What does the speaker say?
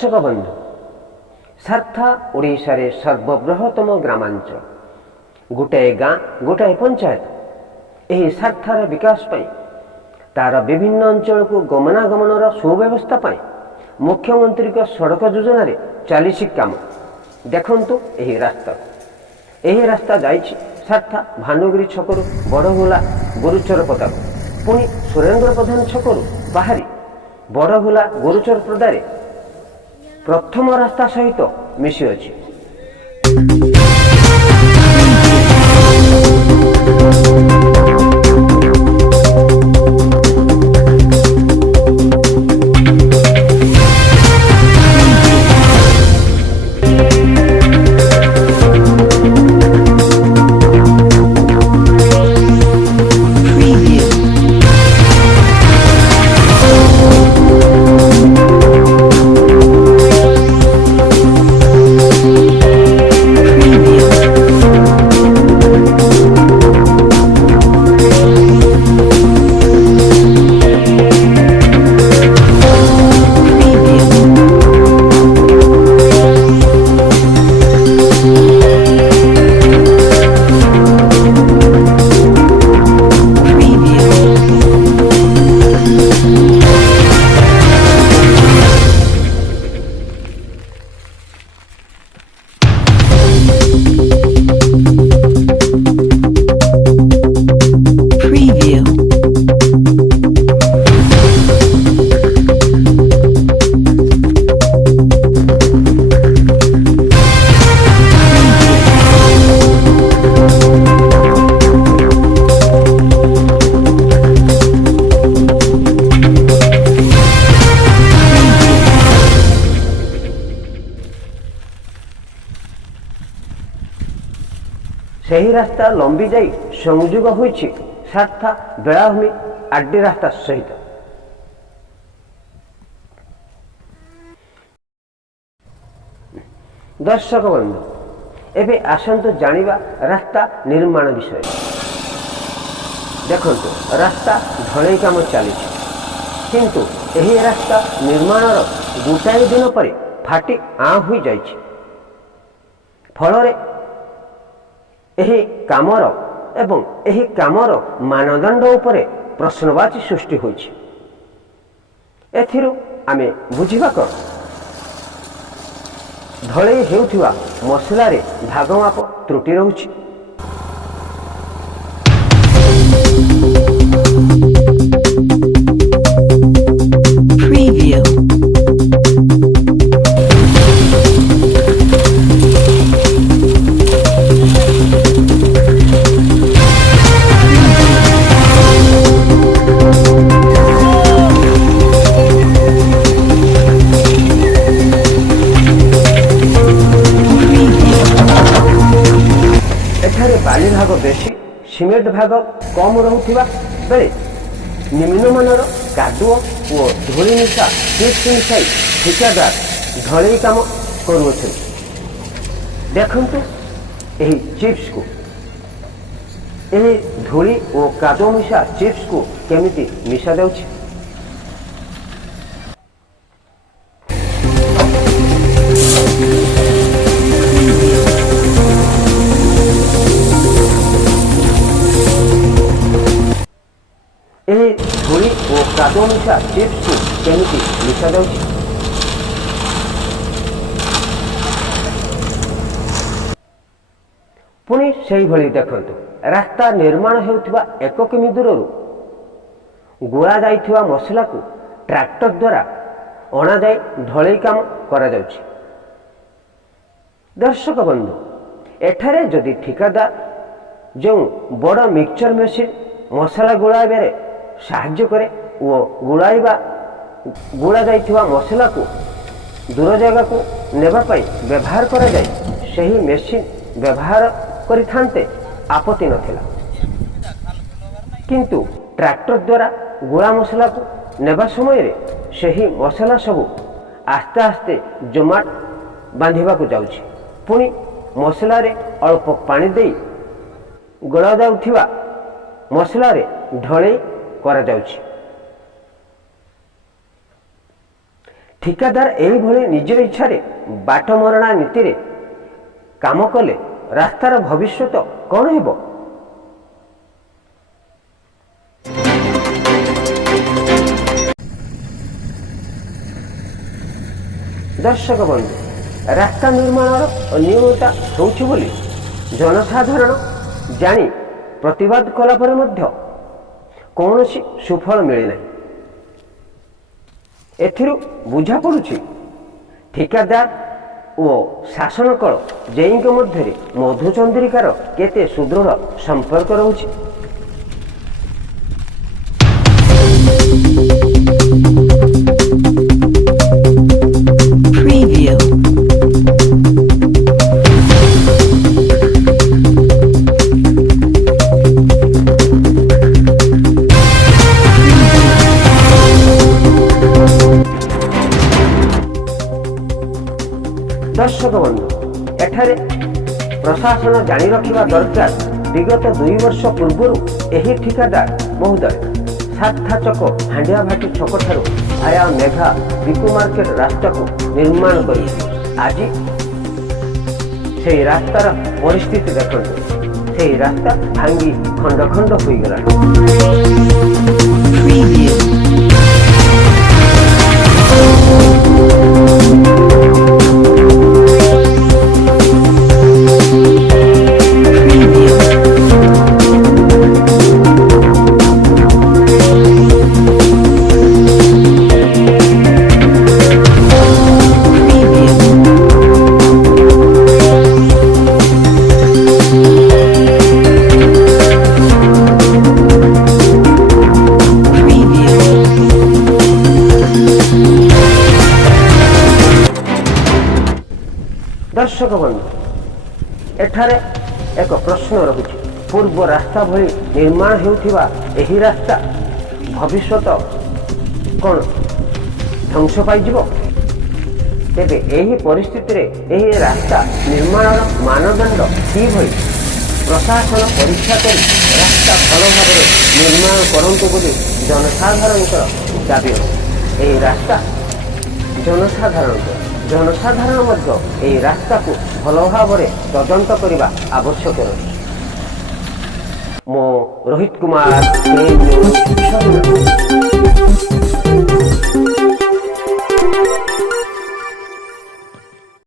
दर्शक बंधु सारथा ओडिशा रे सर्वबृहत्तम ग्रामांचल गोटाए गाँ गोटाए पंचायत। यह सारथार विकास पाई तार विभिन्न अंचल को गमनागमन सुव्यवस्था पाई मुख्यमंत्री का सड़क योजना रे चली काम। देखंतु यही रास्ता जाइछि सारथा भानुगिरी छकरू बड़गोला गुरुचर पदा पुणी सुरेंद्र प्रधान छकरू बाहरी बड़गोला गुरुचर पदारे प्रथम रास्ता सहित मिशी अछि। सही रास्ता लंबी जाई संयोग होइछि सारथा बेलाभूमि आरडी रास्ता सहित। दर्शक बंधु एबे आसंतु जानिबा रास्ता निर्माण विषय। देखंतु रास्ता ढलई काम चली किंतु एही रास्ता निर्माणर गोटाए दिन पर फाटी आ होई जाइछि। फलरे एही कामर एवं एही कामर मानदंड उपरे प्रश्नवाची सृष्टि होइछि। एथिरु आमे बुझिबा कौन ढलई हेउथिबा मसला रे भागमाप त्रुटि रहुछि। बाली भाग बेसी सीमेंट भाग कम रहुथिबा बेले निम्नमानर कादुओ और धूली मिशा चिप्स मिसाई ठिकादार ढलई काम करुछन। देखंतु एही चिप्स को एही धूली और कादुओ मिशा चिप्स को केमिति मिशा जाउछि। धूली और कादुओ मिशा चिप्स को केमिति मिशा जाउछि। पुणी सेही भली देखंतु रास्ता निर्माण हेउथिबा 1 किमी दूररू गुळा जाइथिबा मसला को ट्रैक्टर द्वारा अणा जाई ढलई काम करा जाउछि। दर्शक बंधु एठारे जदि ठिकादार जो बड़ मिक्सचर मेसिन मसला गुळाइबारे साहाय्य करे और गुड़ा जाइथिबा मसला को दूर जगह को नेबा पाई व्यवहार करा जाए सही मेसिन व्यवहार करिथान्ते आपत्ति नथिला। किंतु ट्रैक्टर द्वारा गुड़ा मसला को नेबा समय रे सही मसला सबू आस्ते आस्ते जमाट बांधिबा को जाउछि। पुणी मसला रे अल्प पानी देई गड़ा जाउथिबा मसला रे ढलई करा जाउछि। ଠିକାଦାର ଏଇଭଳି ନିଜ ଇଚ୍ଛାରେ ବାଟମରଣା ନୀତିରେ କାମ କଲେ ରାସ୍ତାର ଭବିଷ୍ୟତ କ'ଣ ହେବ? ଦର୍ଶକ ବନ୍ଧୁ, ରାସ୍ତା ନିର୍ମାଣର ଅନିୟମିତତା ହେଉଛି ବୋଲି ଜନସାଧାରଣ ଜାଣି ପ୍ରତିବାଦ କଲା ପରେ ମଧ୍ୟ କୌଣସି ସୁଫଳ ମିଳିନାହିଁ। ଏଥିରୁ ବୁଝାପଡ଼ୁଛି ଠିକାଦାର ଓ ଶାସନ କଳ ଜେଇଙ୍କ ମଧ୍ୟରେ ମଧୁଚନ୍ଦ୍ରିକାର କେତେ ସୁଦୃଢ଼ ସମ୍ପର୍କ ରହୁଛି। ଦର୍ଶକ ବନ୍ଧୁ, ଏଠାରେ ପ୍ରଶାସନ ଜାଣି ରଖିବା ଦରକାର, ବିଗତ 2 ବର୍ଷ ପୂର୍ବରୁ ଏହି ଠିକାଦାର ମହୋଦୟ ସାର୍ଥା ଛକ ହାଣ୍ଡିଆଭାଟି ଛକଠାରୁ ଭାୟା ମେଘା ବିକୁ ମାର୍କେଟ ରାସ୍ତାକୁ ନିର୍ମାଣ କରିଥିଲେ। ଆଜି ସେହି ରାସ୍ତାର ପରିସ୍ଥିତି ଦେଖନ୍ତୁ। ସେହି ରାସ୍ତା ଭାଙ୍ଗି ଖଣ୍ଡ ଖଣ୍ଡ ହୋଇଗଲାଣି। ଦର୍ଶକ ବନ୍ଧୁ, ଏଠାରେ ଏକ ପ୍ରଶ୍ନ ରହୁଛି, ପୂର୍ବ ରାସ୍ତା ଭଳି ନିର୍ମାଣ ହେଉଥିବା ଏହି ରାସ୍ତା ଭବିଷ୍ୟତ କ'ଣ ଧ୍ୱଂସ ପାଇଯିବ? ତେବେ ଏହି ପରିସ୍ଥିତିରେ ଏହି ରାସ୍ତା ନିର୍ମାଣର ମାନଦଣ୍ଡ କିଭଳି? ପ୍ରଶାସନ ପରୀକ୍ଷା କରି ରାସ୍ତା ଭଲ ଭାବରେ ନିର୍ମାଣ କରନ୍ତୁ ବୋଲି ଜନସାଧାରଣଙ୍କର ଦାବି। ଏହି ରାସ୍ତା ଜନସାଧାରଣ ମଧ୍ୟ ଏହି ରାସ୍ତାକୁ ଭଲ ଭାବରେ ତଦନ୍ତ କରିବା ଆବଶ୍ୟକ ରହିଛି। ମୁଁ ରୋହିତ କୁମାର।